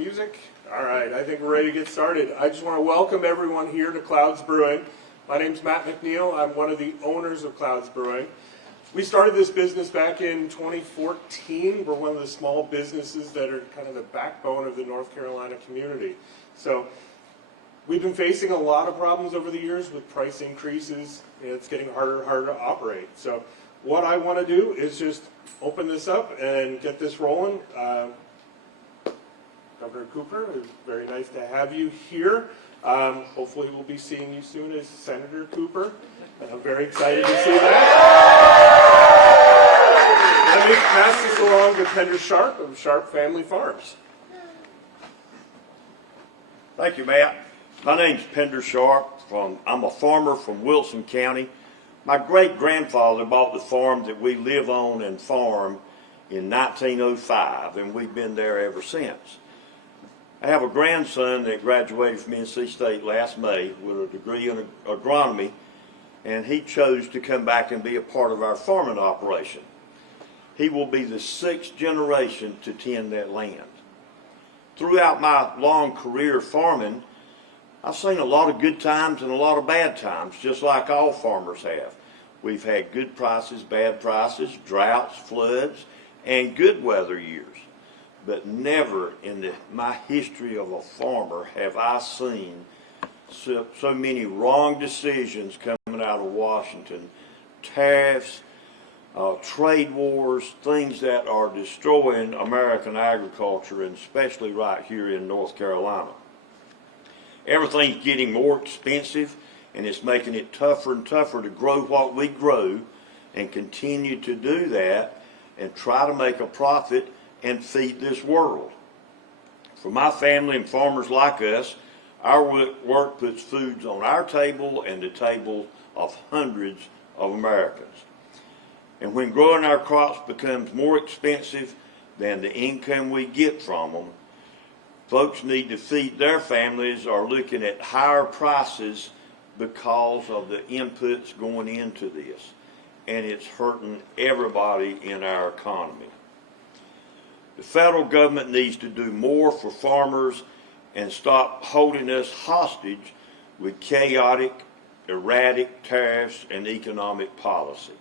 music? All right, I think we're ready to get started. I just want to welcome everyone here to Clouds Brewing. My name's Matt McNeil. I'm one of the owners of Clouds Brewing. We started this business back in 2014. We're one of the small businesses that are kind of the backbone of the North Carolina community. So we've been facing a lot of problems over the years with price increases. It's getting harder and harder to operate. So what I want to do is just open this up and get this rolling. Governor Cooper, it's very nice to have you here. Hopefully we'll be seeing you soon as Senator Cooper. I'm very excited to see that. Let me pass this along to Pender Sharp of Sharp Family Farms. Thank you, Matt. My name's Pender Sharp. I'm a farmer from Wilson County. My great-grandfather bought the farm that we live on and farm in 1905, and we've been there ever since. I have a grandson that graduated from NC State last May with a degree in agronomy, and he chose to come back and be a part of our farming operation. He will be the 6th generation to tend that land. Throughout my long career farming, I've seen a lot of good times and a lot of bad times, just like all farmers have. We've had good prices, bad prices, droughts, floods, and good weather years. But never in my history of a farmer have I seen so many wrong decisions coming out of Washington. Tariffs, trade wars, things that are destroying American agriculture, and especially right here in North Carolina. Everything's getting more expensive, and it's making it tougher and tougher to grow what we grow and continue to do that and try to make a profit and feed this world. For my family and farmers like us, our work puts foods on our table and the table of hundreds of Americans. And when growing our crops becomes more expensive than the income we get from them, folks need to feed their families are looking at higher prices because of the inputs going into this. And it's hurting everybody in our economy. The federal government needs to do more for farmers and stop holding us hostage with chaotic, erratic tariffs and economic policy.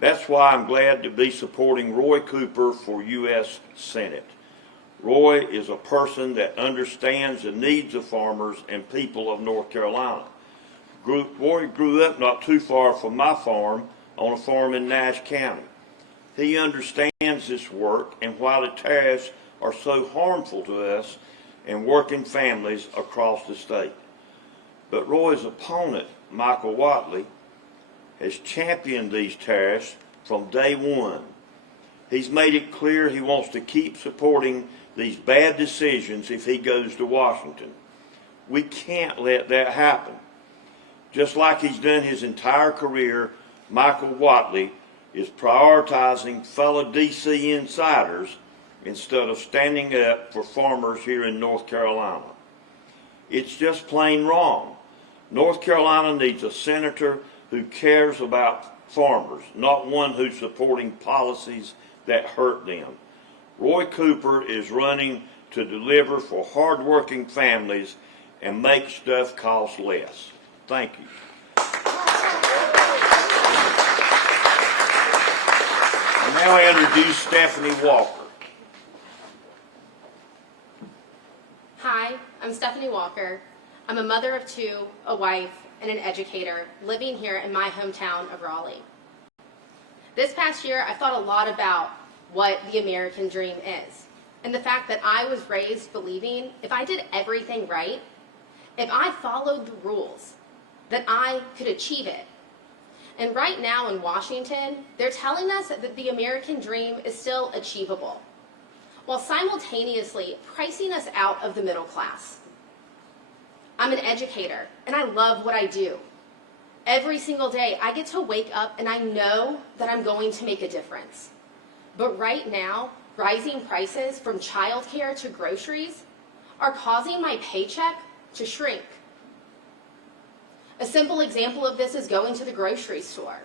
That's why I'm glad to be supporting Roy Cooper for U.S. Senate. Roy is a person that understands the needs of farmers and people of North Carolina. Roy grew up not too far from my farm, on a farm in Nash County. He understands this work and why the tariffs are so harmful to us and working families across the state. But Roy's opponent, Michael Whatley, has championed these tariffs from day one. He's made it clear he wants to keep supporting these bad decisions if he goes to Washington. We can't let that happen. Just like he's done his entire career, Michael Whatley is prioritizing fellow D.C. insiders instead of standing up for farmers here in North Carolina. It's just plain wrong. North Carolina needs a senator who cares about farmers, not one who's supporting policies that hurt them. Roy Cooper is running to deliver for hardworking families and make stuff cost less. Thank you. Now I introduce Stephanie Walker. Hi, I'm Stephanie Walker. I'm a mother of 2, a wife, and an educator living here in my hometown of Raleigh. This past year, I've thought a lot about what the American dream is, and the fact that I was raised believing if I did everything right, if I followed the rules, that I could achieve it. And right now in Washington, they're telling us that the American dream is still achievable, while simultaneously pricing us out of the middle class. I'm an educator, and I love what I do. Every single day, I get to wake up and I know that I'm going to make a difference. But right now, rising prices from childcare to groceries are causing my paycheck to shrink. A simple example of this is going to the grocery store.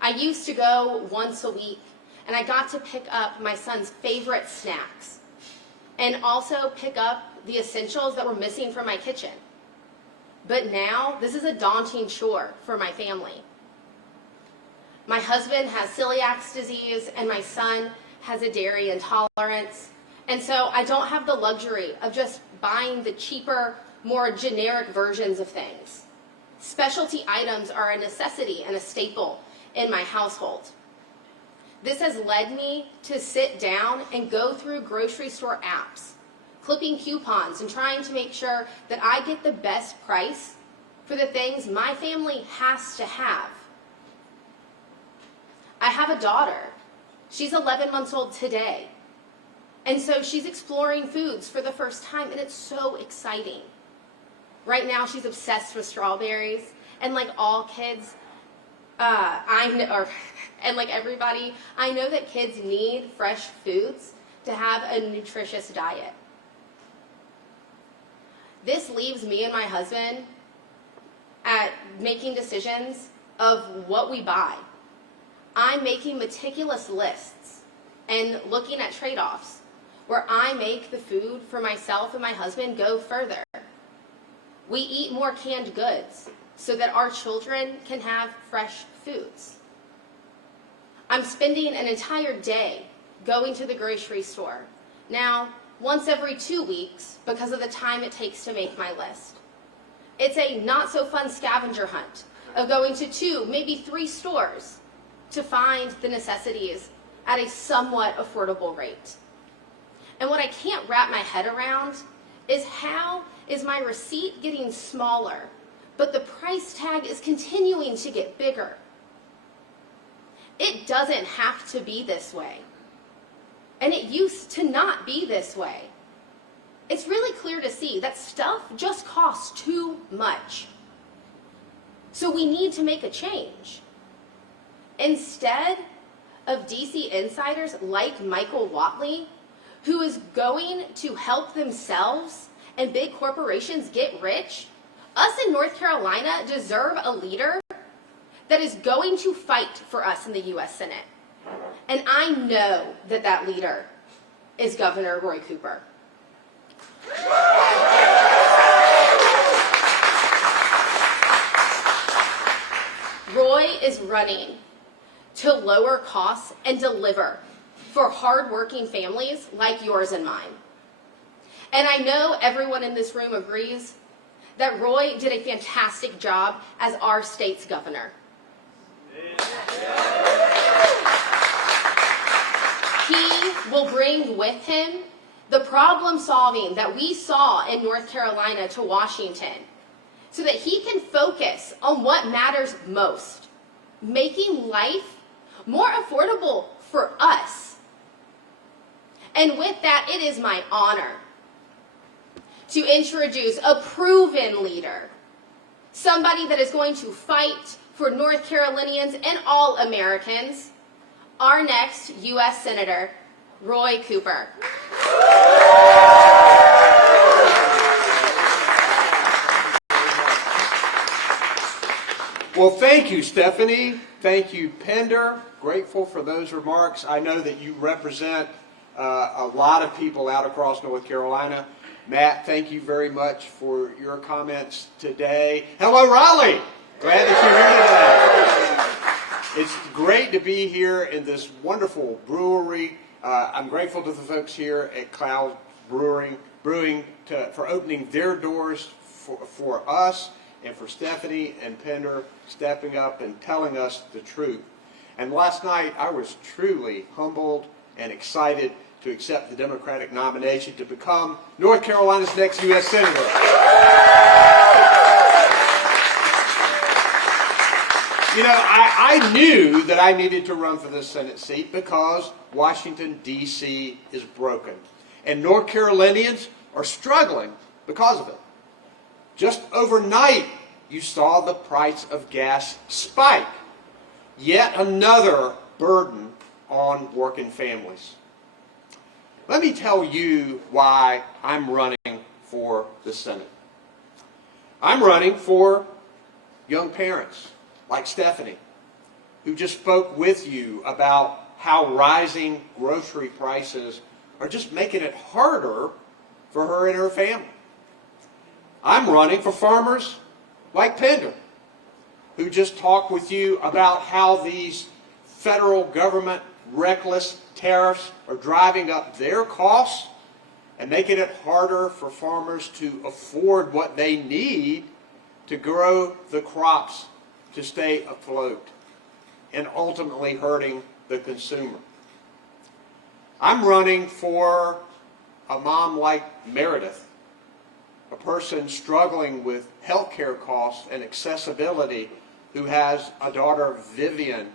I used to go once a week, and I got to pick up my son's favorite snacks. and also pick up the essentials that were missing from my kitchen. But now, this is a daunting chore for my family. My husband has celiac disease, and my son has a dairy intolerance. And so I don't have the luxury of just buying the cheaper, more generic versions of things. Specialty items are a necessity and a staple in my household. This has led me to sit down and go through grocery store apps, clipping coupons and trying to make sure that I get the best price for the things my family has to have. I have a daughter. She's 11 months old today. And so she's exploring foods for the first time, and it's so exciting. Right now, she's obsessed with strawberries, and like all kids, and like everybody, I know that kids need fresh foods to have a nutritious diet. This leaves me and my husband at making decisions of what we buy. I'm making meticulous lists and looking at trade-offs where I make the food for myself and my husband go further. We eat more canned goods so that our children can have fresh foods. I'm spending an entire day going to the grocery store. Now, once every 2 weeks because of the time it takes to make my list. It's a not so fun scavenger hunt of going to 2, maybe 3 stores to find the necessities at a somewhat affordable rate. And what I can't wrap my head around is how is my receipt getting smaller, but the price tag is continuing to get bigger. It doesn't have to be this way. And it used to not be this way. It's really clear to see that stuff just costs too much. So we need to make a change. Instead of DC insiders like Michael Watley, who is going to help themselves and big corporations get rich, us in North Carolina deserve a leader that is going to fight for us in the U.S. Senate. And I know that that leader is Governor Roy Cooper. Roy is running to lower costs and deliver for hardworking families like yours and mine. And I know everyone in this room agrees that Roy did a fantastic job as our state's governor. He will bring with him the problem solving that we saw in North Carolina to Washington so that he can focus on what matters most, making life more affordable for us. And with that, it is my honor to introduce a proven leader, somebody that is going to fight for North Carolinians and all Americans, our next U.S. Senator, Roy Cooper. Well, thank you, Stephanie. Thank you, Pender. Grateful for those remarks. I know that you represent a lot of people out across North Carolina. Matt, thank you very much for your comments today. Hello, Raleigh. Glad that you're here today. It's great to be here in this wonderful brewery. I'm grateful to the folks here at Cloud Brewing for opening their doors for us and for Stephanie and Pender stepping up and telling us the truth. And last night I was truly humbled and excited to accept the Democratic nomination to become North Carolina's next U.S. Senator. You know, I knew that I needed to run for this Senate seat because Washington, D.C. is broken. And North Carolinians are struggling because of it. Just overnight, you saw the price of gas spike. Yet another burden on working families. Let me tell you why I'm running for the Senate. I'm running for young parents like Stephanie, who just spoke with you about how rising grocery prices are just making it harder for her and her family. I'm running for farmers like Pender, who just talked with you about how these federal government reckless tariffs are driving up their costs and making it harder for farmers to afford what they need to grow the crops to stay afloat, and ultimately hurting the consumer. I'm running for a mom like Meredith, a person struggling with health care costs and accessibility, who has a daughter, Vivian,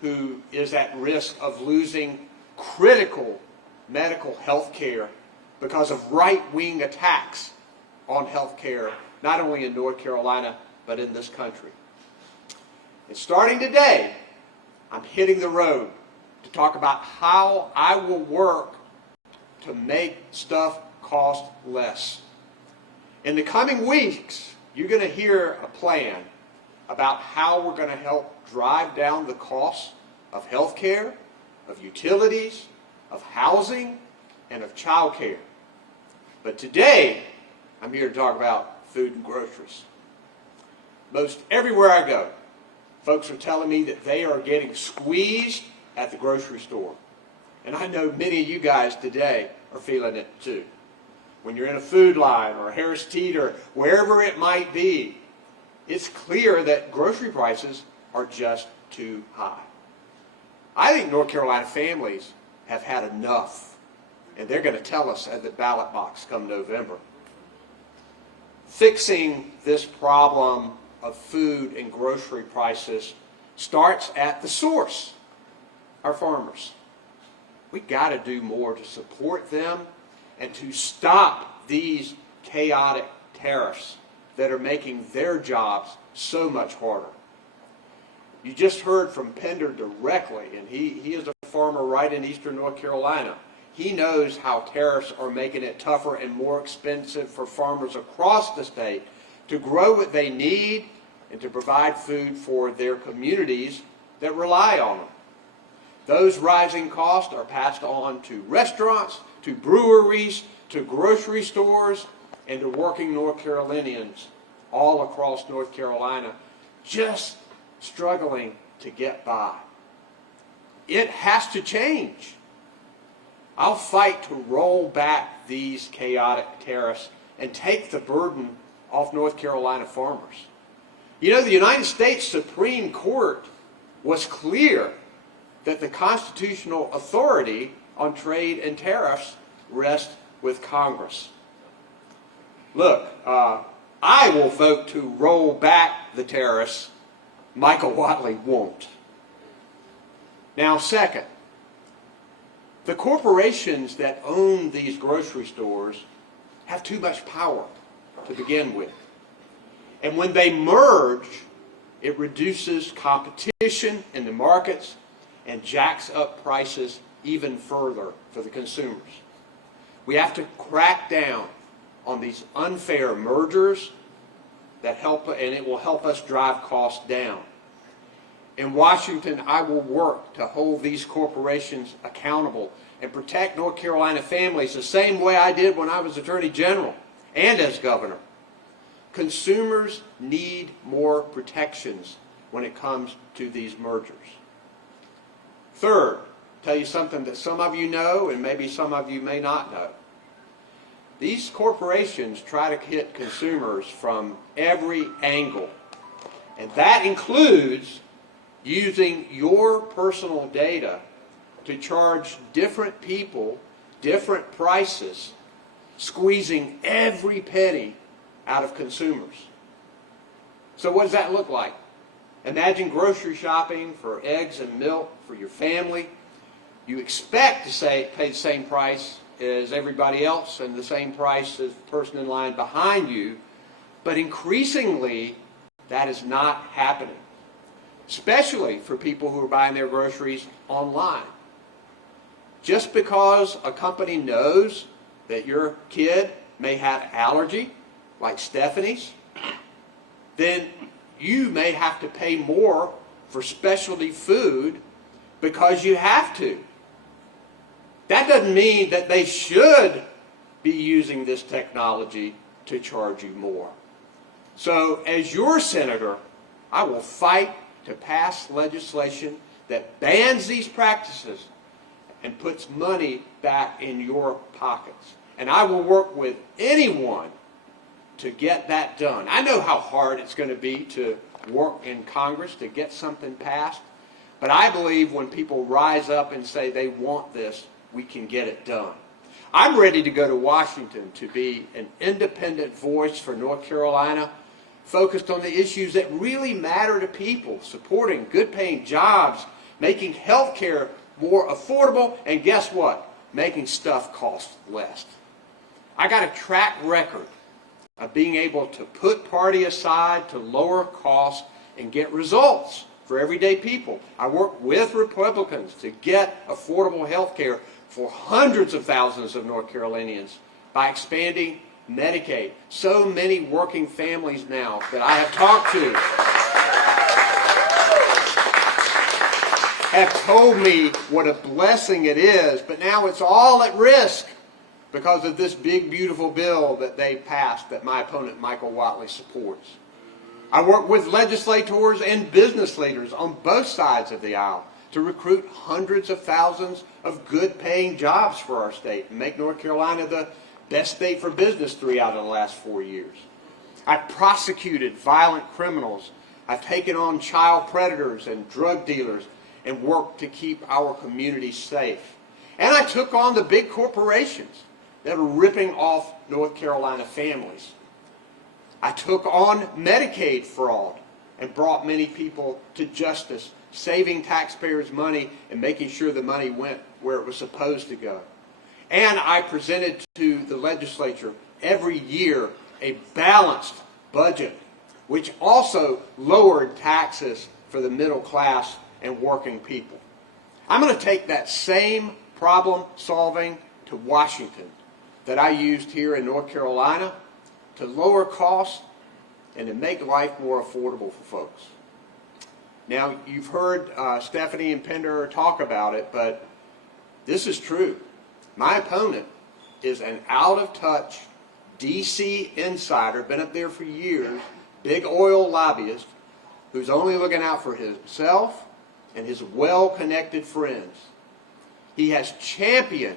who is at risk of losing critical medical health care because of right-wing attacks on health care, not only in North Carolina, but in this country. And starting today, I'm hitting the road to talk about how I will work to make stuff cost less. In the coming weeks, you're going to hear a plan about how we're going to help drive down the costs of health care, of utilities, of housing, and of child care. But today, I'm here to talk about food and groceries. Most everywhere I go, folks are telling me that they are getting squeezed at the grocery store. And I know many of you guys today are feeling it too. When you're in a Food Line or a Harris Teeter, wherever it might be, it's clear that grocery prices are just too high. I think North Carolina families have had enough, and they're going to tell us at the ballot box come November. Fixing this problem of food and grocery prices starts at the source, our farmers. We got to do more to support them and to stop these chaotic tariffs that are making their jobs so much harder. You just heard from Pender directly, and he is a farmer right in eastern North Carolina. He knows how tariffs are making it tougher and more expensive for farmers across the state to grow what they need and to provide food for their communities that rely on them. Those rising costs are passed on to restaurants, to breweries, to grocery stores, and to working North Carolinians all across North Carolina, just struggling to get by. It has to change. I'll fight to roll back these chaotic tariffs and take the burden off North Carolina farmers. You know, the United States Supreme Court was clear that the constitutional authority on trade and tariffs rests with Congress. Look, I will vote to roll back the tariffs. Michael Watley won't. Now, second, the corporations that own these grocery stores have too much power to begin with. And when they merge, it reduces competition in the markets and jacks up prices even further for the consumers. We have to crack down on these unfair mergers that help, and it will help us drive costs down. In Washington, I will work to hold these corporations accountable and protect North Carolina families the same way I did when I was Attorney General and as Governor. Consumers need more protections when it comes to these mergers. Third, tell you something that some of you know and maybe some of you may not know. These corporations try to hit consumers from every angle, and that includes using your personal data to charge different people different prices, squeezing every penny out of consumers. So what does that look like? Imagine grocery shopping for eggs and milk for your family. You expect to pay the same price as everybody else and the same price as the person in line behind you, but increasingly that is not happening, especially for people who are buying their groceries online. Just because a company knows that your kid may have allergy, like Stephanie's, then you may have to pay more for specialty food because you have to. That doesn't mean that they should be using this technology to charge you more. So as your senator, I will fight to pass legislation that bans these practices and puts money back in your pockets. And I will work with anyone to get that done. I know how hard it's going to be to work in Congress to get something passed, but I believe when people rise up and say they want this, we can get it done. I'm ready to go to Washington to be an independent voice for North Carolina, focused on the issues that really matter to people, supporting good-paying jobs, making health care more affordable, and guess what? Making stuff cost less. I got a track record of being able to put party aside to lower costs and get results for everyday people. I work with Republicans to get affordable health care for hundreds of thousands of North Carolinians by expanding Medicaid. So many working families now that I have talked to have told me what a blessing it is, but now it's all at risk because of this big, beautiful bill that they passed that my opponent, Michael Whatley, supports. I work with legislators and business leaders on both sides of the aisle to recruit hundreds of thousands of good-paying jobs for our state and make North Carolina the best state for business 3 out of the last 4 years. I've prosecuted violent criminals. I've taken on child predators and drug dealers and worked to keep our communities safe. And I took on the big corporations that are ripping off North Carolina families. I took on Medicaid fraud and brought many people to justice, saving taxpayers' money and making sure the money went where it was supposed to go. And I presented to the legislature every year a balanced budget, which also lowered taxes for the middle class and working people. I'm going to take that same problem solving to Washington that I used here in North Carolina to lower costs and to make life more affordable for folks. Now, you've heard Stephanie and Pender talk about it, but this is true. My opponent is an out-of-touch D.C. insider, been up there for years, big oil lobbyist, who's only looking out for himself and his well-connected friends. He has championed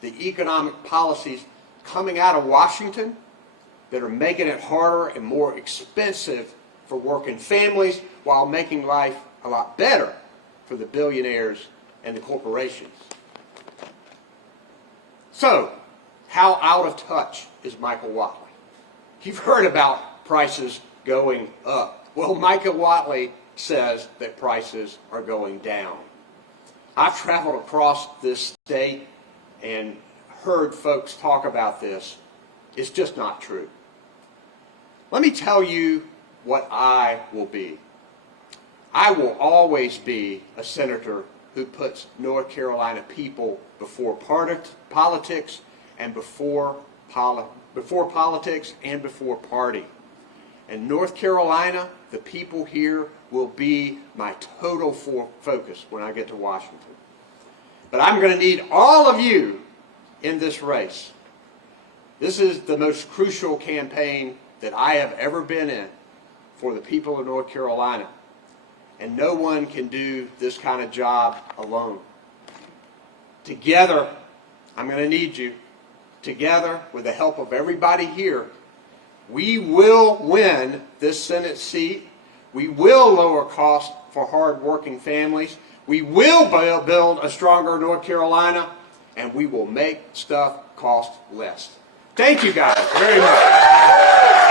the economic policies coming out of Washington that are making it harder and more expensive for working families while making life a lot better for the billionaires and the corporations. So, how out of touch is Michael Whatley? You've heard about prices going up. Well, Michael Whatley says that prices are going down. I've traveled across this state and heard folks talk about this. It's just not true. Let me tell you what I will be. I will always be a senator who puts North Carolina people before politics and before politics and before party. And North Carolina, the people here, will be my total focus when I get to Washington. But I'm going to need all of you in this race. This is the most crucial campaign that I have ever been in for the people of North Carolina. And no one can do this kind of job alone. Together, I'm going to need you. Together, with the help of everybody here, we will win this Senate seat. We will lower costs for hard-working families. We will build a stronger North Carolina, and we will make stuff cost less. Thank you guys very much.